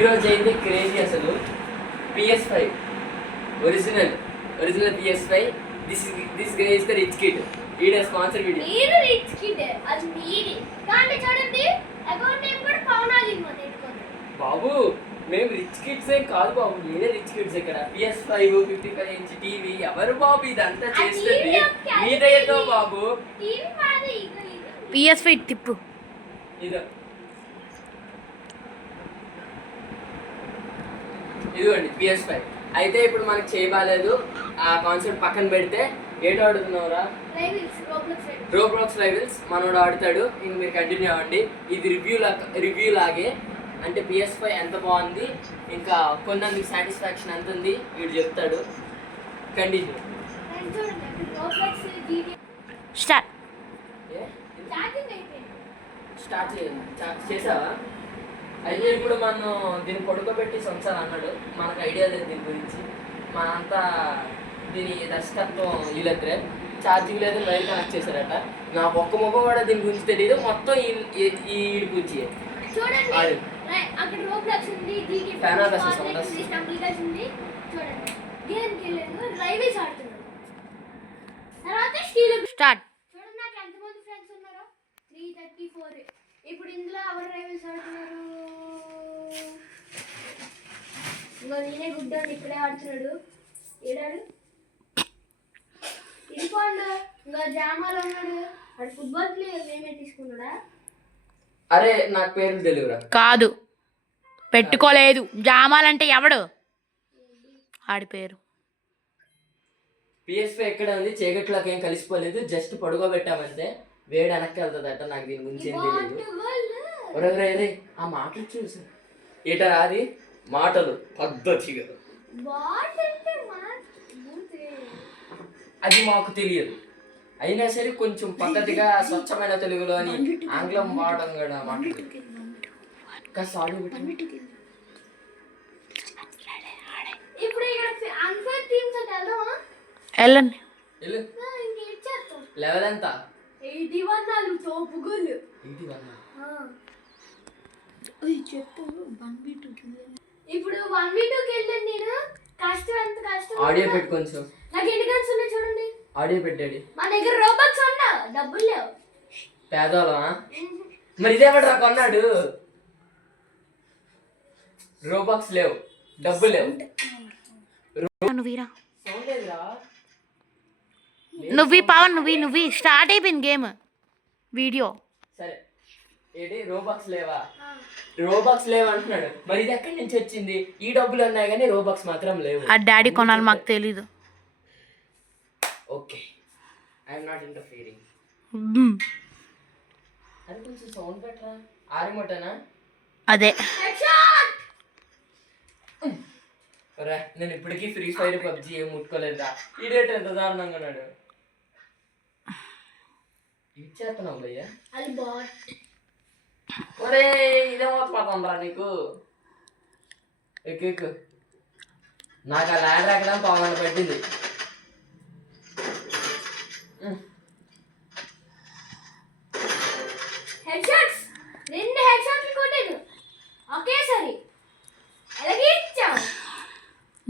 ఈరోజు అయితే క్రేజీ అసలు PS5 original PS5 this grey is the rich kid ఈడ స్పాన్సర్ వీడియో మీరు రిచ్ కిడ్ అది మీది కానీ చూడండి అకౌంట్ నేమ్ కూడా పవనాలి మనెట్టుకోండి బాబు మేము రిచ్ కిడ్స్ ఏం కాదు బాబు మీరే రిచ్ కిడ్స్ ఇక్కడ PS5 55 ఇంచ్ టీవీ ఎవరు బాబు ఇదంతా చేస్తుంది మీ దయతో బాబు టీవీ మాది PS5 తిప్పు ఇదిగోండి PS5 అయితే ఇప్పుడు మనకు చేయబాలేదు ఆ కాన్సెప్ట్ పక్కన పెడితే ఏటో ఆడుతున్నావురా రోబ్లాక్స్ రైవల్స్ మనోడు ఆడుతాడు ఇంక మీరు కంటిన్యూ అవ్వండి ఇది రివ్యూ లాగే అంటే PS5 ఎంత బాగుంది ఇంకా కొన్నందుకు సాటిస్ఫాక్షన్ ఎంత ఉంది వీడు చెప్తాడు కంటిన్యూ స్టార్ట్ చేసావా అయితే ఇప్పుడు మనం దీన్ని పడుకోబెట్టి సంవత్సరాలు అన్నాడు మనకు ఐడియా లేదు దీని గురించి మనంతా దీని దర్శకత్వం వీళ్ళద్దరే ఛార్జింగ్ లేదు వైర్ కనెక్ట్ చేశారట నాకు ఒక్క మొక్క కూడా దీని గురించి తెలియదు మొత్తం ఈ గురించి స్టార్ట్. ఇప్పుడు ఇందులో ఎవరు రైవల్స్ ఆడుతున్నారు? ఇంకో నేనే గుడ్డాడు ఇక్కడే ఆడుతున్నాడు. ఏడాడు ఇదిపోండు. ఇంకా జామాలో ఉన్నాడు. ఆడు ఫుట్బాల్ ప్లేయర్ నేమే తీసుకున్నాడా? అరే నాకు పేరు తెలియరా? కాదు, పెట్టుకోలేదు. జామాలంటే ఎవడు? ఆడి పేరు. PS5 ఎక్కడ ఉంది? చీకట్లోకి ఏం కలిసిపోలేదు. జస్ట్ పడుకోబెట్టామంటే వేడి వెనక్కి వెళ్తుందట. నాకు దీని గురించి ఏం తెలియదు. ఆ మాటలు చూసి ఏటా రాది మాటలు పద్ధతిగా అది మాకు తెలియదు. అయినా సరే కొంచెం పద్ధతిగా స్వచ్ఛమైన తెలుగులో అని ఆంగ్లం వాడడం కూడా వెళ్ళండి. లెవెల్ ఎంత? 81 తోపు గోల్. 81 చెప్పు. 1v2కి ఇప్పుడు 1v2కి వెళ్ళాను నేను. కష్టం ఎంత కష్టం. ఆడియో పెట్టు కొంచెం. నాకు ఎన్ని గన్స్ ఉన్నాయి చూడండి. ఆడియో పెట్టాడు. మన దగ్గర రోబక్స్ ఉన్నా డబ్బులు లేవు. పేదవాళ్ళమా? మరి ఇదే పడరా కొన్నాడు. రోబక్స్ లేవు, డబ్బులు లేవు. నువ్వు పవన్ నువ్వు స్టార్ట్ అయిపోయింది గేమ్ వీడియో. సరే ఏంటి రోబక్స్ లేవా? రోబక్స్ లేవు అంటున్నాడు. మరి ఇది ఎక్కడి నుంచి వచ్చింది? ఈ డబ్బులు ఉన్నాయి కానీ రోబక్స్ మాత్రం లేవు. ఆ డాడీ కొనాలి మాకు తెలీదు. Okay I'm not interfering. అది కొంచెం సౌండ్ పెట్టరా. ఆరిమోటనా? అదే. నేను ఇప్పటికీ ఫ్రీ ఫైర్ పబ్జి ఏం ముట్టుకోలేదా. ఈ డేట్ ఎంత దారుణంగా ఉన్నాడు. ఇచ్చేస్తున్నావు భయ్యా. ఒరే ఇదే మోసపోతుందిరా నీకు. ఎక్కు నాకు ఆ ల్యాండ్ ఎక్కడం 9 పట్టింది.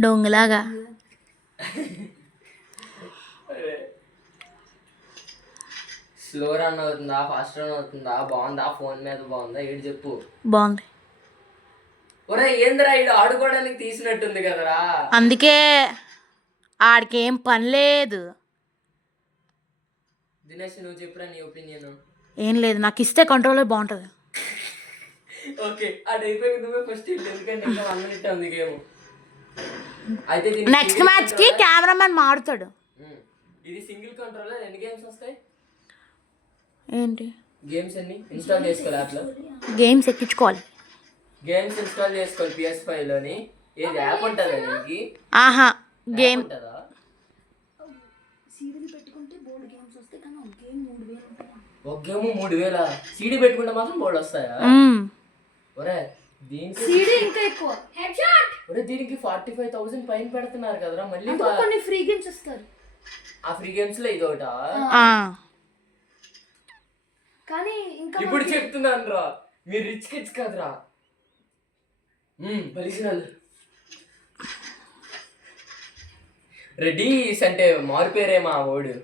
దొంగలాగా స్లో రన్ అవుతుందా, ఫాస్ట్ రన్ అవుతుందా, బాగుందా, ఫోన్ మీద బాగుందా? ఏడు చెప్పు. బాగుంది. ఒరే ఏందిరా ఇడు ఆడుకోవడానికి తీసినట్టుంది కదరా. అందుకే ఆడికి ఏం పని లేదు. దినేష్ నువ్వు చెప్పురా నీ ఒపీనియన్. ఏం లేదు, నాకు ఇస్తే కంట్రోలర్ బాగుంటుంది. ఓకే అది అయిపోయి నువ్వే ఫస్ట్ ఎందుకంటే ఇంకా 1 minute ఉంది గేమ్. అయితే నెక్స్ట్ మ్యాచ్ కి కెమెరామెన్ మారుతాడు. ఇది సింగిల్ కంట్రోలర్. ఎన్ని గేమ్స్ వస్తాయి? ఏంటి గేమ్స్ అన్ని ఇన్స్టాల్ చేసుకోవాలి యాప్ లో. గేమ్స్ ఎక్కించుకోవాలి. గేమ్స్ ఇన్స్టాల్ చేసుకోవాలి PS5 లోని. ఏది యాప్ ఉంటుందా దీనికి? ఆహా గేమ్ ఉంటుందా? సీడీ పెట్టుకుంటే బోర్డ్ గేమ్స్ వస్తాయి కానీ ఒక గేమ్ 3000 ఉంటుంది. ఒక గేమ్ 3000. సీడీ పెట్టుకుంటే మాత్రం బోర్డు వస్తాయా? ఒరే దీనికి సీడీ ఇంకా ఎక్కువ. Head shot. ఒరే దీనికి 45,000 పైన పెడుతున్నారు కదరా. మళ్ళీ కొన్ని ఫ్రీ గేమ్స్ ఇస్తారు. ఆ ఫ్రీ గేమ్స్ లో ఇదొకటా? కానీ ఇంకా ఇప్పుడు చెప్తున్నాను రా, మీరు రిచ్ కిడ్స్ కదరా. ఒరిజినల్ రెడ్డీస్ అంటే మారిపోయారే మా ఓడు.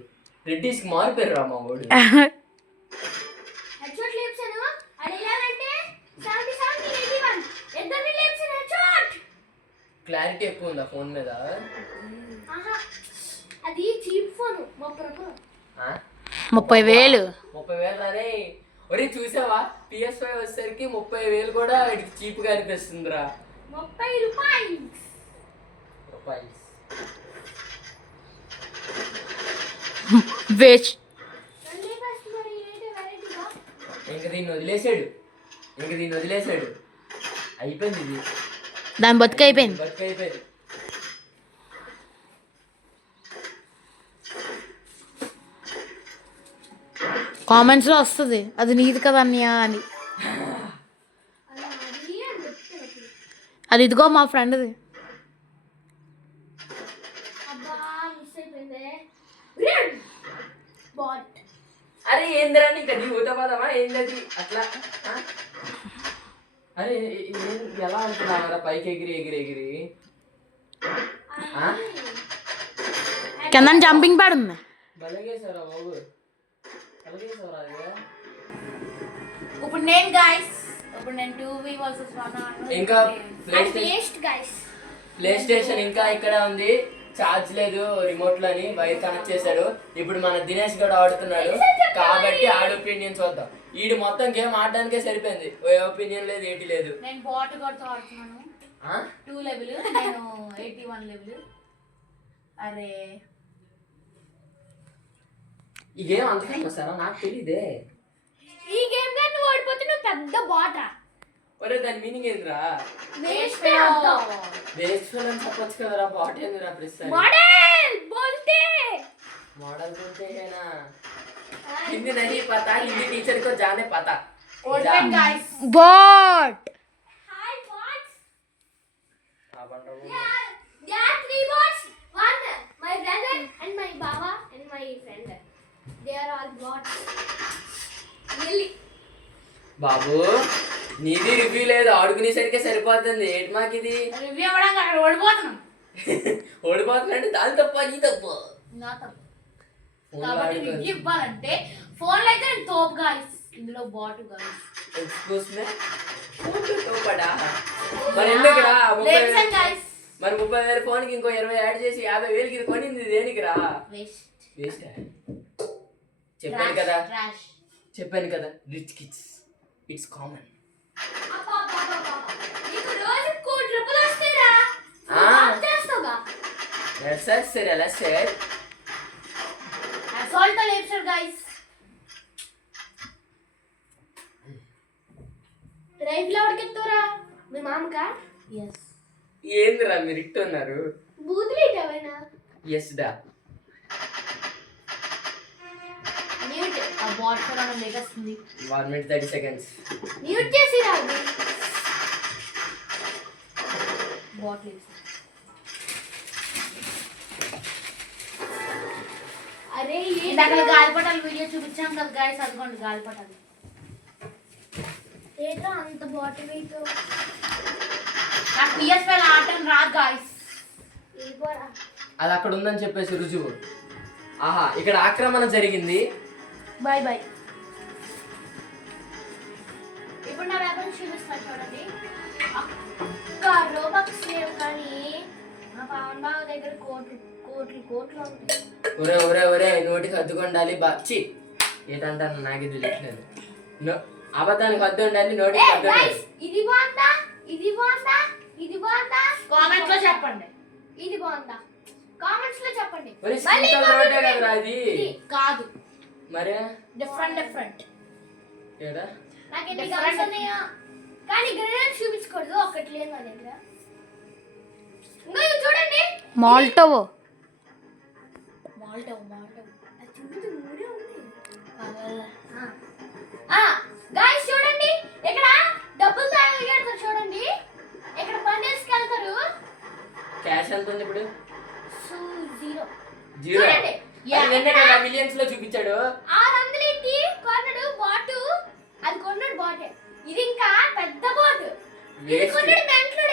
రెడ్డీస్కి మారిపోయారు రా మా ఓడు. హెడ్షాట్ లేప్సాను. అది ఎలాగంటే 77 81 ఇద్దరిని లేప్సాను హెడ్షాట్. క్లారిటీ ఎక్కువ ఉందా ఫోన్ మీద? ఆహా అది చీప్ ఫోన్ 30,000. 30,000. 30,000 రానే. ఒరే చూసావా PS5 వచ్చేసరికి 30,000 కూడా చీప్గా అనిపిస్తుందిరా. 30 రూపాయలు. వేస్ట్. ఇంక దీన్ని వదిలేసాడు. అయిపోయింది ఇది. దాని బతుకు అయిపోయింది. కామెంట్స్లో వస్తుంది అది నీది కదా అన్నయ్య అని. అది ఇదిగో మా ఫ్రెండ్ది. అరే ఏందిరా నీకు అది ఊతపదమా ఏంటది అట్లా? అరే ఎలా అంటున్నావరా పైకి ఎగిరి కింద జంపింగ్ ప్యాడ్ ఉంది. బలగేసారా బాబు? ఇప్పుడు నేను గైస్ 2v వర్సెస్ 1 ఇంకా గైస్ ప్లే స్టేషన్ ఇంకా ఇక్కడ ఉంది. ఛార్జ్ లేదు రిమోట్ లోని వైర్ కనెక్ట్ చేశాడు. ఇప్పుడు మన దినేష్ గడు ఆడుతున్నాడు కాబట్టి ఆడి ఒపీనియన్ చూద్దాం. ఈడు మొత్తం గేమ్ ఆడడానికే సరిపోయింది. ఏ ఒపీనియన్ లేదు ఏంటి లేదు. నేను బాట్ గడుతో ఆడుతున్నాను. 2 లెవెల్ నేను 81 లెవెల్. అరే ఈ గేమ్ అంతకన్నా వస్తారా? నాకు తెలియదే. ఈ గేమ్ లో నువ్వు ఓడిపోతే నువ్వు పెద్ద బాటా. ఒరే దాని మీనింగ్ ఏందిరా? Waste fellow. వేస్ట్ ఫెలో అని చెప్పొచ్చు కదరా. బాట్ ఏందిరా ప్రెస్ మోడల్ బోల్తే. मॉडल बोलते हैं ना, हिंदी नहीं पता, हिंदी टीचर को जाने पता. Open guys. Bot. Hi bots. Yeah, 3 bots. One, my brother and my baba and my friend. They are all bots. Really? బాబు నీది రివ్యూ లేదు, ఆడుకునేసరికి సరిపోతుంది. ఏంటి మాకు ఇది రివ్యూ అవ్వడానికి అక్కడ ఓడిపోతున్నాం. ఓడిపోతున్నా దాని తప్ప నీ తప్ప నా తప్ప. కాబట్టి రివ్యూ ఇవ్వాలంటే ఫోన్లో అయితే నేను తోపు గాయస్, ఇందులో బాట్ గాయస్. ఎక్స్క్యూజ్ మీ తోపడా మరి ఎందుకురా? మరి 30,000 ఫోన్కి ఇంకో 20 యాడ్ చేసి 50,000కి ఇది కొనింది దేనికిరా? వేస్ట్. చెప్పాను కదా రిచ్ కిడ్స్ ఇట్స్ కామన్. నీకు రోజు కోటి రూపాయలు వస్తాయిరా. చేస్తావుగా. Let's say assault the left side guys. Drive లో ఉడకెత్తురా మీ మామకా? yes. ఏందిరా మీరు ఇట్టు ఉన్నారు? బూతులు ఇటవేనా? yes డా. మ్యూట్ ఆ బాట్ కూడా లేగస్తుంది. 1 minute 30 seconds. మ్యూట్ చేసి రాదు. బాట్ లేగస్. అరే ఇందాక గాలిపటాల వీడియో చూపించాం కదా గైస్, అదిగోండి గాలిపటాలు. ఏదో అంత బాటిల్ అయితే నాకు PS5 ఆటం రాదు గైస్. వెళ్ళిపోరా. అది అక్కడ ఉందని చెప్పేసి రుజువు. ఆహా ఇక్కడ ఆక్రమణ జరిగింది. By by. ఇప్పుడు నా వ్యాపారం చూపిస్తాను చూడండి. ఒక్క రోబక్స్ లేవు కానీ మా పవన్ బావ దగ్గర కోట్లు ఉంటాయి. ఒరే నోటికి హద్దుకుండాలి. బాచి ఏంటంటాను నాకు ఇది తెలియట్లేదు. అబద్ధానికి హద్దు ఉండాలి, నోటికి హద్దు ఉండాలి. ఇది బాగుందా? ఇది బాగుందా? ఇది బాగుందా? కామెంట్స్ లో చెప్పండి. ఇది బాగుందా? కామెంట్స్ లో చెప్పండి. మరి సింపుల్ నోటే కదరా అది? కాదు మరి డిఫరెంట్ ఏడా నాకు ఎన్ని గన్స్ ఉన్నాయో కానీ గ్రెనేడ్ చూపించకూడదు. ఒకటి లేదు నా దగ్గర. ఇంకా ఇది చూడండి. మాల్టోవో అది చూడండి మూడే ఉన్నాయి. గాయ్స్ చూడండి ఇక్కడ డబ్బులు తాగలిగారు చూడండి. ఇక్కడ పన్నేసుకు వెళ్తారు. క్యాష్ ఎంత ఉంది ఇప్పుడు? 0 చూడండి. మిలియన్స్ లో చూపించాడు. 600 ఏంటి కొన్నాడు బాటు. అది కొన్నాడు బాటే. ఇది ఇంకా పెద్ద బాటు. ఇది కొన్నాడు మెంటలుడు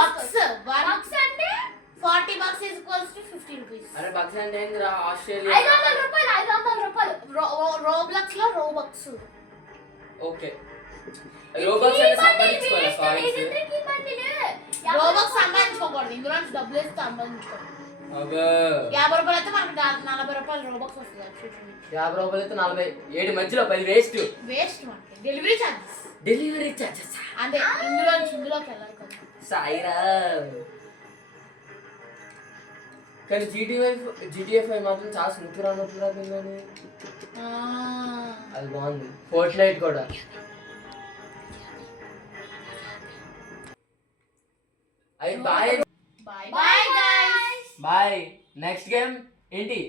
బక్స్ బక్స్ అంటే 40 bucks is equals to 50 rupees. అరే బక్స్ అంటే ఏందిరా ఆస్ట్రేలియా 500 రూపాయలు 500 రూపాయలు రోబ్లక్స్ లో రోబక్స్. ఓకే రోబక్స్ అంటే సంపాదించుకోవాలా కాయిన్స్ రోబక్స్ సంపాదించుకోకూడదు, ఇందులో నుంచి డబ్బులు వేస్తే సంపాదించుకోవాలి. అబ్బా 50 రూపాయలు అయితే మనకి 40 రూపాయలు రోబక్స్ వస్తుంది. 50 రూపాయలు అయితే 47 మధ్యలో 10 వేస్ట్ మనకి డెలివరీ ఛార్జెస్. డెలివరీ చార్జెస్ అంటే ఇందులోకి వెళ్ళాలి కదా. సాయిరా కానీ GTA 5 మాత్రం చాలా స్మూత్ రానట్లుగా పిల్లని అది బాగుంది. ఫోర్ట్నైట్ కూడా అది bye bye bye guys. Bye. Next game ఏంటి?